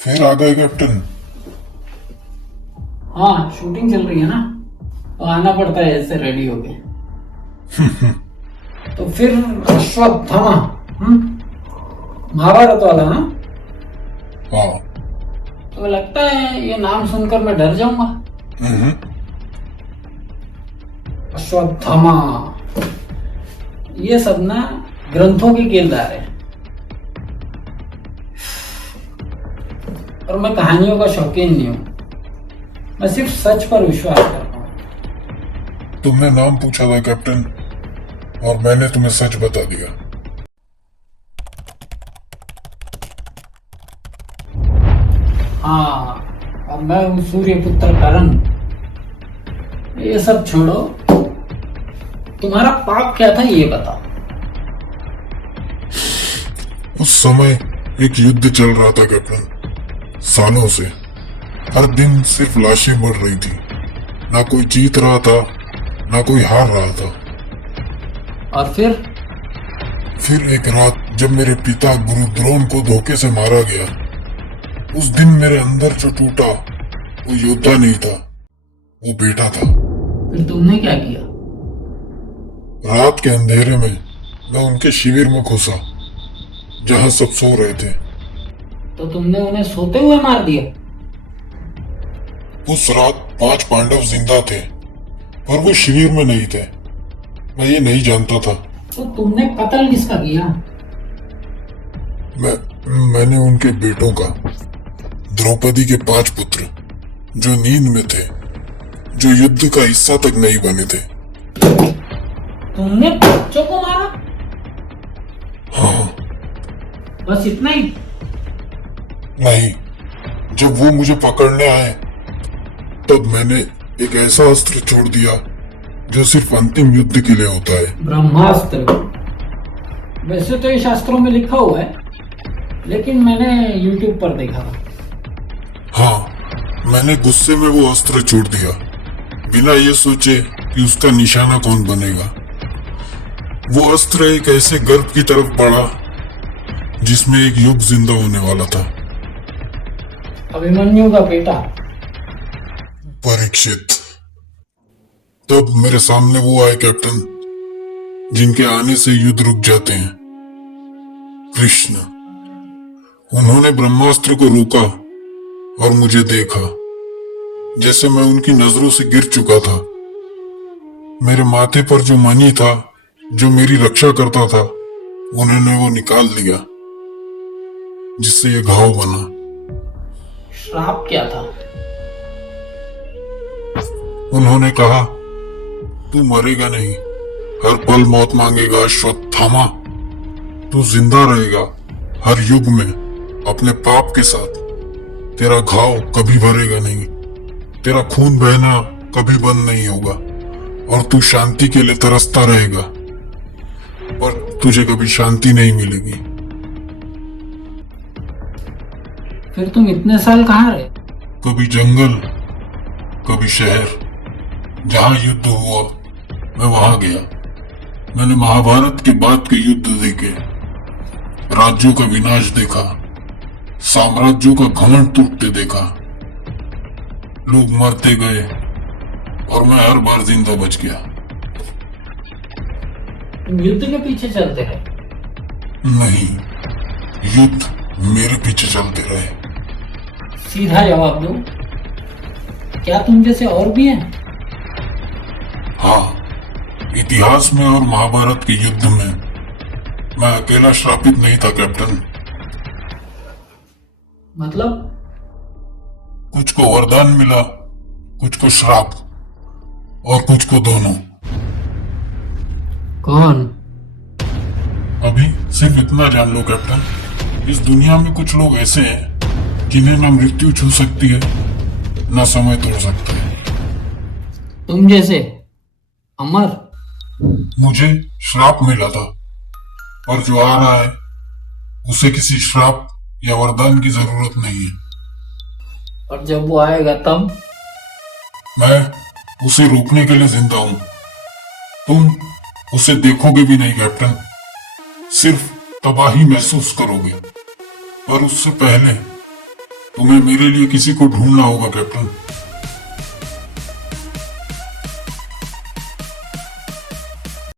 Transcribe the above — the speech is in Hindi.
फिर आ गए कैप्टन। हाँ, शूटिंग चल रही है ना, तो आना पड़ता है ऐसे रेडी होके। तो फिर अश्वत्थामा, महाभारत वाला ना। हाँ। तो लगता है ये नाम सुनकर मैं डर जाऊंगा। हम्म। अश्वत्थामा, ये सब ना ग्रंथों के किरदार है, और मैं कहानियों का शौकीन नहीं हूं। मैं सिर्फ सच पर विश्वास करता हूँ। तुमने नाम पूछा था कैप्टन, और मैंने तुम्हें सच बता दिया। हाँ, और मैं हूँ सूर्यपुत्र करण। ये सब छोड़ो, तुम्हारा पाप क्या था ये बताओ। उस समय एक युद्ध चल रहा था कैप्टन, सालों से। हर दिन सिर्फ लाशें मर रही थी। ना कोई जीत रहा था, ना कोई हार रहा था। और फिर एक रात जब मेरे पिता गुरु द्रोण को धोखे से मारा गया, उस दिन मेरे अंदर जो टूटा वो योद्धा नहीं था, वो बेटा था। फिर तुमने क्या किया? रात के अंधेरे में मैं उनके शिविर में घुसा, जहां सब सो रहे थे। तो तुमने उन्हें सोते हुए मार दिया? उस रात 5 पांडव जिंदा थे, पर वो शिविर में नहीं थे। मैं ये नहीं जानता था। तो तुमने कत्ल किसका किया? मैंने उनके बेटों का, द्रौपदी के 5 पुत्र, जो नींद में थे, जो युद्ध का हिस्सा तक नहीं बने थे। तुमने बच्चों को मारा? हाँ। बस इतना ही? नहीं, जब वो मुझे पकड़ने आए, तब मैंने एक ऐसा अस्त्र छोड़ दिया जो सिर्फ अंतिम युद्ध के लिए होता है। ब्रह्मास्त्र। वैसे तो ये शास्त्रों में लिखा हुआ है, लेकिन मैंने YouTube पर देखा था। हाँ, मैंने गुस्से में वो अस्त्र छोड़ दिया, बिना ये सोचे कि उसका निशाना कौन बनेगा। वो अस्त्र एक ऐसे गर्भ की तरफ बढ़ा जिसमें एक युग जिंदा होने वाला था। अभिमन्यु का बेटा। परीक्षित। तब मेरे सामने वो आए कैप्टन, जिनके आने से युद्ध रुक जाते हैं। कृष्ण। उन्होंने ब्रह्मास्त्र को रोका और मुझे देखा, जैसे मैं उनकी नजरों से गिर चुका था। मेरे माथे पर जो मणि था, जो मेरी रक्षा करता था, उन्होंने वो निकाल लिया, जिससे ये घाव बना। श्राप क्या था? उन्होंने कहा, तू मरेगा नहीं, हर पल मौत मांगेगा अश्वत्थामा। तू जिंदा रहेगा हर युग में अपने पाप के साथ। तेरा घाव कभी भरेगा नहीं, तेरा खून बहना कभी बंद नहीं होगा, और तू शांति के लिए तरसता रहेगा, पर तुझे कभी शांति नहीं मिलेगी। फिर तुम इतने साल कहाँ रहे? कभी जंगल, कभी शहर। जहां युद्ध हुआ मैं वहां गया। मैंने महाभारत के बाद के युद्ध देखे, राज्यों का विनाश देखा, साम्राज्यों का घमंड टूटते देखा। लोग मरते गए और मैं हर बार जिंदा बच गया। तुम युद्ध के पीछे चलते रहे? नहीं, युद्ध मेरे पीछे चलते रहे। सीधा जवाब दो, क्या तुम जैसे और भी हैं? हाँ, इतिहास में और महाभारत के युद्ध में मैं अकेला श्रापित नहीं था कैप्टन। मतलब? कुछ को वरदान मिला, कुछ को श्राप, और कुछ को दोनों। कौन? अभी सिर्फ इतना जान लो कैप्टन, इस दुनिया में कुछ लोग ऐसे हैं जिन्हें ना मृत्यु छू सकती है, ना समय तोड़ सकता है। तुम जैसे अमर? मुझे श्राप मिला था, और जो आ रहा है उसे किसी श्राप या वरदान की जरूरत नहीं है। और जब वो आएगा तब? मैं उसे रोकने के लिए जिंदा हूं। तुम उसे देखोगे भी नहीं कैप्टन, सिर्फ तबाही महसूस करोगे। पर उससे पहले तुम्हें मेरे लिए किसी को ढूंढना होगा कैप्टन।